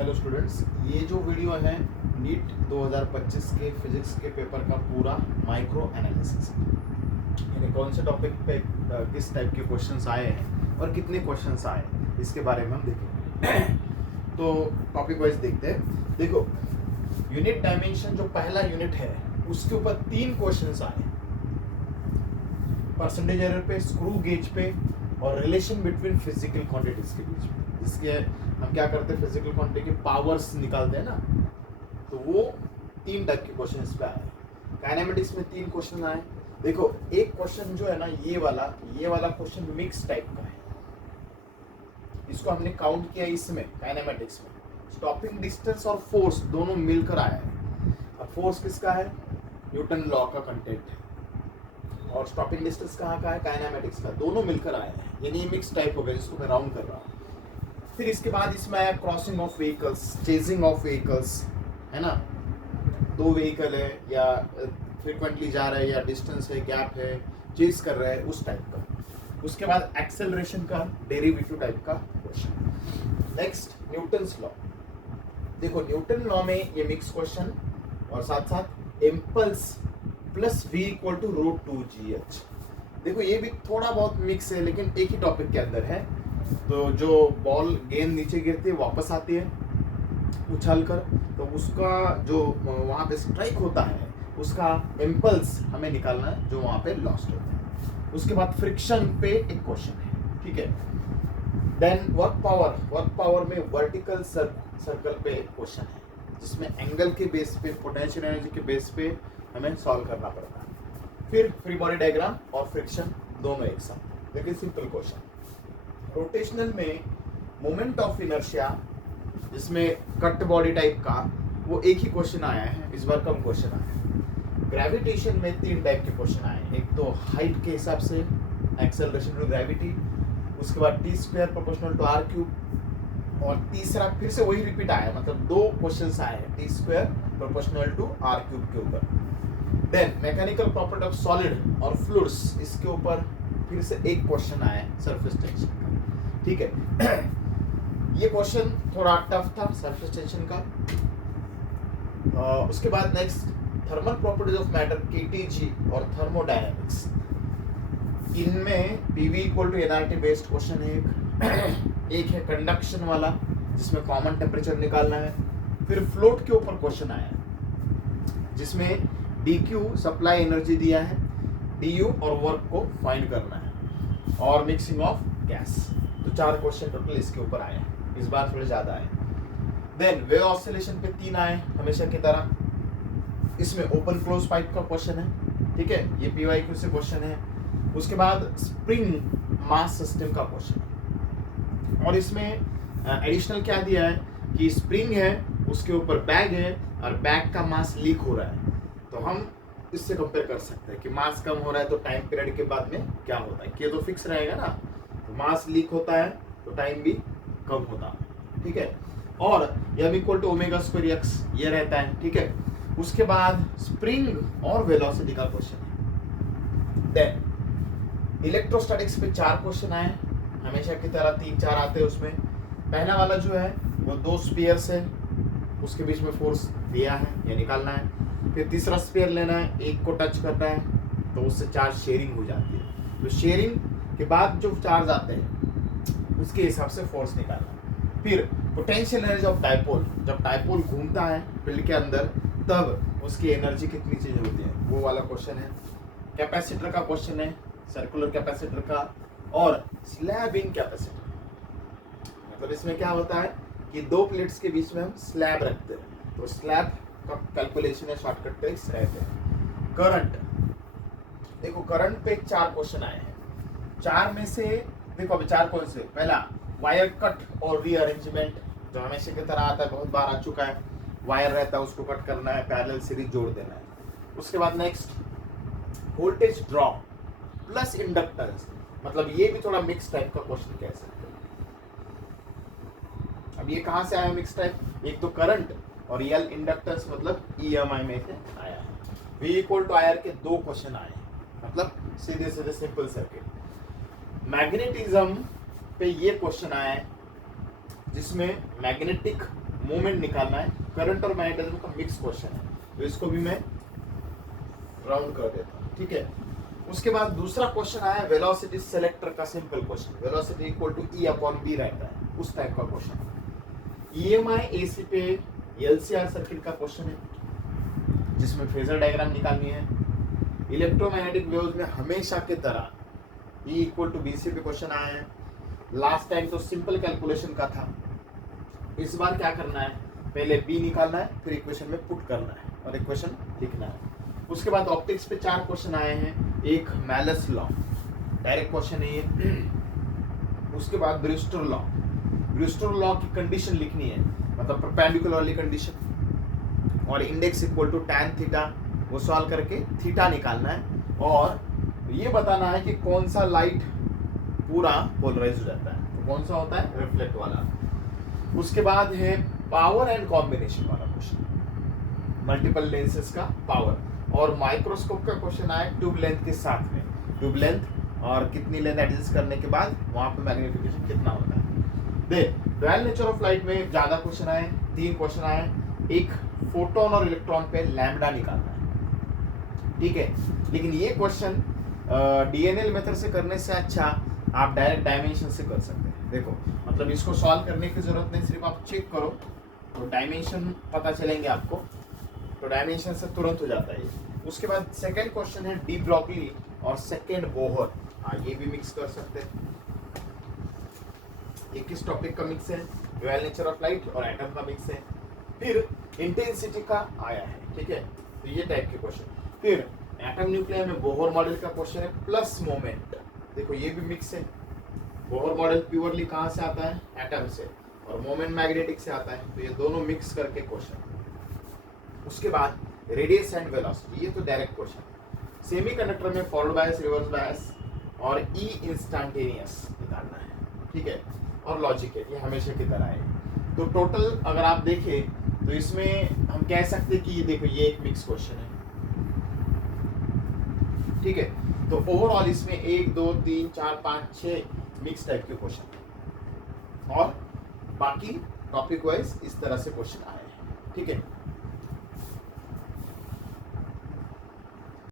Hello students, ये जो video है नीट 2025 के फिजिक्स के पेपर का पूरा माइक्रो एनालिसिस यानी कौन से टॉपिक पे किस टाइप के क्वेश्चंस आए हैं और कितने क्वेश्चंस आए इसके बारे में हम देखेंगे। तो टॉपिक वाइज देखते हैं। देखो, यूनिट डायमेंशन जो पहला यूनिट है उसके ऊपर 3 क्वेश्चंस आए, परसेंटेज एरर पे, स्क्रू गेज पे और रिलेशन बिटवीन फिजिकल क्वांटिटीज के बीच में। जिसके हम क्या करते हैं, फिजिकल क्वांटिटी के पावर्स निकालते हैं ना, तो वो 3 टाइप के क्वेश्चन इस पे आए। काइनेमेटिक्स में 3 क्वेश्चन आए। देखो, एक क्वेश्चन जो है ना, ये वाला क्वेश्चन मिक्स टाइप का है। इसको हमने काउंट किया इसमें काइनेमेटिक्स में। स्टॉपिंग डिस्टेंस और फोर्स दोनों मिलकर आया है। अब फोर्स किसका है? न्यूटन लॉ का कंटेंट है। और स्टॉपिंग डिस्टेंस कहाँ का है? काइनेमेटिक्स का। दोनों मिलकर आए हैं, यानी मिक्स टाइप हो गया, जिसको मैं राउंड कर रहा हूँ। फिर इसके बाद इसमें आया crossing of vehicles, chasing of vehicles, है ना। 2 व्हीकल है या फ्रीक्वेंटली जा रहे हैं या डिस्टेंस है, गैप है, चेज कर रहे हैं, उस टाइप का। उसके बाद एक्सेलरेशन का डेरिवेटिव टाइप का क्वेश्चन। Next Newton's law. देखो, न्यूटन लॉ में ये मिक्स क्वेश्चन और साथ साथ impulse plus v equal to √2gh। देखो, ये भी थोड़ा बहुत मिक्स है, लेकिन एक ही टॉपिक के अंदर है। तो जो बॉल गेंद नीचे गिरती है, वापस आती है उछल कर, तो उसका जो वहाँ पे स्ट्राइक होता है, उसका इम्पल्स हमें निकालना है, जो वहाँ पे लॉस्ट होता है। उसके बाद फ्रिक्शन पे एक क्वेश्चन है, ठीक है। देन वर्क पावर में वर्टिकल सर्कल पे एक क्वेश्चन है, जिसमें एंगल के बेस पे, पोटेंशियल एनर्जी के बेस पे हमें सॉल्व करना पड़ता है। फिर फ्री बॉडी डायग्राम और फ्रिक्शन दोनों एक साथ, लेकिन सिंपल क्वेश्चन। रोटेशनल में मोमेंट ऑफ इनर्शिया, जिसमें कट बॉडी टाइप का, वो एक ही क्वेश्चन आया है, इस बार कम क्वेश्चन आया है। ग्रेविटेशन में 3 टाइप के क्वेश्चन आए हैं। एक तो हाइट के हिसाब से, एक्सेलरेशन टू ग्रेविटी, उसके बाद t² प्रोपोर्शनल टू r³, और तीसरा फिर से वही रिपीट आया, मतलब 2 क्वेश्चंस आए हैं t² प्रोपोर्शनल टू r³ के ऊपर। Then mechanical property of solid और फ्लूइड्स, इसके ऊपर फिर से एक क्वेश्चन आया है, सरफेस टेंशन का, ठीक है। ये क्वेश्चन थोड़ा टफ था सरफेस टेंशन का। उसके बाद next thermal properties of matter, KTG और थर्मोडायनेमिक्स। इनमें PV equal to NRT based question है। एक है कंडक्शन वाला, जिसमें कॉमन टेम्परेचर निकालना है। फिर फ्लोट के ऊपर क्वेश्चन आया है, जिसमें dq सप्लाई एनर्जी दिया है, du और वर्क को फाइंड करना है, और मिक्सिंग ऑफ गैस। तो 4 क्वेश्चन टोटल इसके ऊपर आए हैं, इस बार थोड़े ज्यादा आए। देन वेव ऑसिलेशन पे 3 आए, हमेशा की तरह। इसमें ओपन क्लोज पाइप का क्वेश्चन है, ठीक है, ये PYQ से क्वेश्चन है। उसके बाद स्प्रिंग मास सिस्टम का क्वेश्चन है, और इसमें एडिशनल क्या दिया है कि स्प्रिंग है, उसके ऊपर बैग है, और बैग का मास लीक हो रहा है। तो हम इससे कंपेयर कर सकते हैं कि मास कम हो रहा है तो टाइम पीरियड के बाद में क्या होता है, कि ये तो फिक्स रहेगा ना, तो मास लीक होता है तो टाइम भी कम होता है, ठीक है। और m इक्वल टू ω² x ये रहता है, ठीक है। उसके बाद स्प्रिंग और वेलोसिटी का क्वेश्चन है। देन इलेक्ट्रोस्टैटिक्स पे 4 क्वेश्चन आए, हमेशा की तरह 3-4 आते हैं उसमें। पहला वाला जो है वो 2 स्फीयर्स है, उसके बीच में फोर्स दिया है, ये निकालना है। फिर तीसरा स्फीयर लेना है, एक को टच करना है, तो उससे चार्ज शेयरिंग हो जाती है। तो शेयरिंग के बाद जो चार्ज आते हैं, उसके हिसाब से फोर्स निकालना है। फिर पोटेंशियल एनर्जी ऑफ डायपोल, जब डायपोल घूमता है फील्ड के अंदर, तब उसकी एनर्जी कितनी चेंज होती है, वो वाला क्वेश्चन है। कैपेसिटर का क्वेश्चन है, सर्कुलर कैपेसिटर का, और स्लैब इन कैपेसिटर। मतलब इसमें क्या होता है कि 2 प्लेट्स के बीच में हम स्लैब रखते हैं, तो स्लैब का कैलकुलेशन है, शॉर्टकट ट्रिक्स रहते हैं। करंट, देखो करंट पे 4 क्वेश्चन आए हैं। 4 में से देखो, अभी 4 कौन से? पहला वायर कट और रीअरेंजमेंट, जो हमेशा की तरह आता है, बहुत बार आ चुका है। वायर रहता है, उसको कट करना है, पैरेलल सीरीज जोड़ देना है। उसके बाद next voltage drop plus inductance, मतलब ये भी थोड़ा मिक्स टाइप का क्वेश्चन कह सकते हैं। अब ये कहाँ से आया मिक्स टाइप? एक तो करंट और एल इंडक्टेंस, मतलब EMI में से आया है। V इक्वल टू IR के 2 क्वेश्चन आए हैं, मतलब सीधे सीधे सिंपल सर्किट। मैग्नेटिज्म पे ये क्वेश्चन आया है, जिसमें मैग्नेटिक मोमेंट निकालना है, करंट और मैग्नेटिज्म का मिक्स क्वेश्चन है, तो इसको भी मैं राउंड कर देता हूँ, ठीक है। उसके बाद दूसरा क्वेश्चन आया वेलोसिटी सेलेक्टर का simple question, velocity equal to E upon B रहता है, उस टाइप का क्वेश्चन। ईएमआई एसी पे एलसीआर सर्किट का क्वेश्चन है जिसमें फेजर डायग्राम निकालनी है। इलेक्ट्रोमैग्नेटिक वेव्स में हमेशा की तरह E equal to B C पे क्वेश्चन आया है। लास्ट टाइम तो सिंपल कैलकुलेशन का था, इस बार क्या करना है, पहले बी निकालना है, फिर इक्वेशन में पुट करना है और इक्वेशन लिखना है। उसके बाद ऑप्टिक्स पे 4 क्वेश्चन आए हैं, एक मैलस लॉ डायरेक्ट क्वेश्चन है ये। उसके बाद ब्रिस्टर लॉ की कंडीशन लिखनी है, मतलब परपेंडिकुलर वाली कंडीशन, और index equal to tan theta, वो सॉल्व करके थीटा निकालना है, और ये बताना है कि कौन सा लाइट पूरा पोलराइज हो जाता है, तो कौन सा होता है, रिफ्लेक्ट वाला। उसके बाद है पावर एंड कॉम्बिनेशन वाला क्वेश्चन, मल्टीपल लेंसेज का पावर, और माइक्रोस्कोप का क्वेश्चन आया ट्यूब लेंथ के साथ में, ट्यूब लेंथ और कितनी लेंथ एडजस्ट करने के बाद वहां पे मैग्निफिकेशन कितना होता है। Then dual nature of light में ज्यादा क्वेश्चन आए, 3 क्वेश्चन आए, एक फोटोन और इलेक्ट्रॉन पे लैम्बडा निकालना है, ठीक है। लेकिन ये क्वेश्चन डीएनएल मेथड से करने से अच्छा आप डायरेक्ट डायमेंशन से कर सकते हैं। देखो मतलब इसको सॉल्व करने की जरूरत नहीं, सिर्फ आप चेक करो तो डायमेंशन पता चलेंगे आपको, तो डायमेंशन से तुरंत हो जाता है ये। उसके बाद सेकंड क्वेश्चन है डी ब्रॉगली और सेकंड बोहर, हाँ ये भी मिक्स कर सकते हैं। ये किस टॉपिक का मिक्स है, ड्यूअल नेचर ऑफ लाइट और एटम का मिक्स है। फिर इंटेंसिटी का आया है, ठीक है, तो ये टाइप के क्वेश्चन। फिर एटम न्यूक्लियर में बोहर मॉडल का क्वेश्चन है प्लस मोमेंट, देखो ये भी मिक्स है। बोहर मॉडल प्योरली कहाँ से आता है, एटम से, और मोमेंट मैग्नेटिक से आता है, तो ये दोनों मिक्स करके क्वेश्चन। उसके बाद रेडियस एंड वेलोसिटी, ये तो डायरेक्ट क्वेश्चन। सेमीकंडक्टर में फॉरवर्ड बायस, रिवर्स बायस और ई इंस्टेंटेनियस निकालना है, ठीक है, और लॉजिक है, ये हमेशा की तरह है। तो टोटल अगर आप देखें तो इसमें हम कह सकते हैं कि ये देखो ये एक मिक्स क्वेश्चन है, ठीक है। तो ओवरऑल इसमें 1 2 3 4 5 6 मिक्स टाइप के क्वेश्चन, और बाकी टॉपिक वाइज इस तरह से क्वेश्चन आए हैं, ठीक है।